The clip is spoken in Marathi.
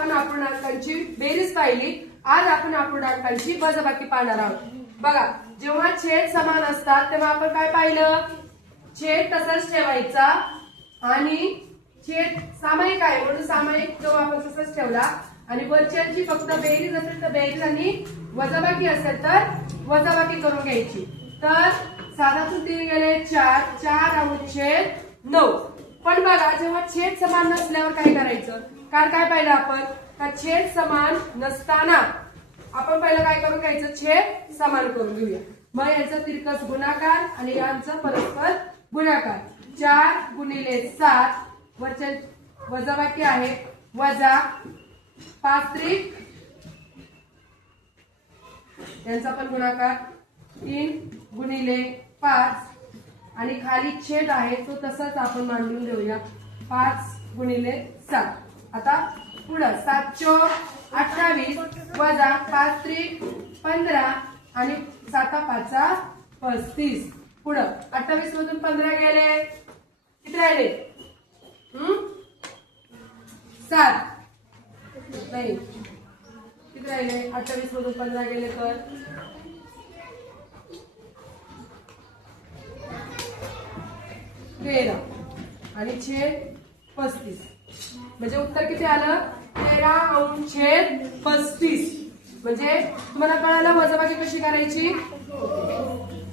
आपण अपूर्णांकांची बेरीज पाहिली, आज आपण अपूर्णांकांची वजाबाकी पाहणार आहोत। बघा, जेव्हा छेद समान असतात तेव्हा आपण काय पाहिलं, छेद तसाच ठेवायचा आणि छेद सामायिक आहे म्हणून सामायिक जो आपण तसाच ठेवला आणि वरच्यांची फक्त बेरीज असेल तर बेरीज आणि वजाबाकी असेल तर वजाबाकी करून घ्यायची। तर 7 3 गेले 4, 4 अनुच्छेद 9। पण बघा, जेव्हा छेद समान नसल्यावर काय करायचं, काय पाहिलं आपण, का छेद समान नसताना आपण पहिलं काय करून घ्यायचं, छेद समान करून घेऊया। मग यांचा तिरकस गुणाकार आणि यांचा परस्पर गुणाकार। 4 गुणिले 7 वरच्या वजाबाकी आहे वजा 5 त्रिक यांचा पण गुणाकार 3 गुणिले 5 आणि खाली छेद आहे तो तसाच आपण मांडून घेऊया 5 गुणिले 7। आता पुढे 7 चौक 28 वजा 5 त्रिक 15 आणि 7 5 35। पुढे 28 मधून 15 गेले, किती राहिले, 7 नाही, किती राहिले, 28 मधून 15 गेले तर 13 आणि छेद 35, म्हणजे उत्तर किती आलं, 13 अंश छेद 35। म्हणजे तुम्हाला कळालं वजाबाकी कशी करायची।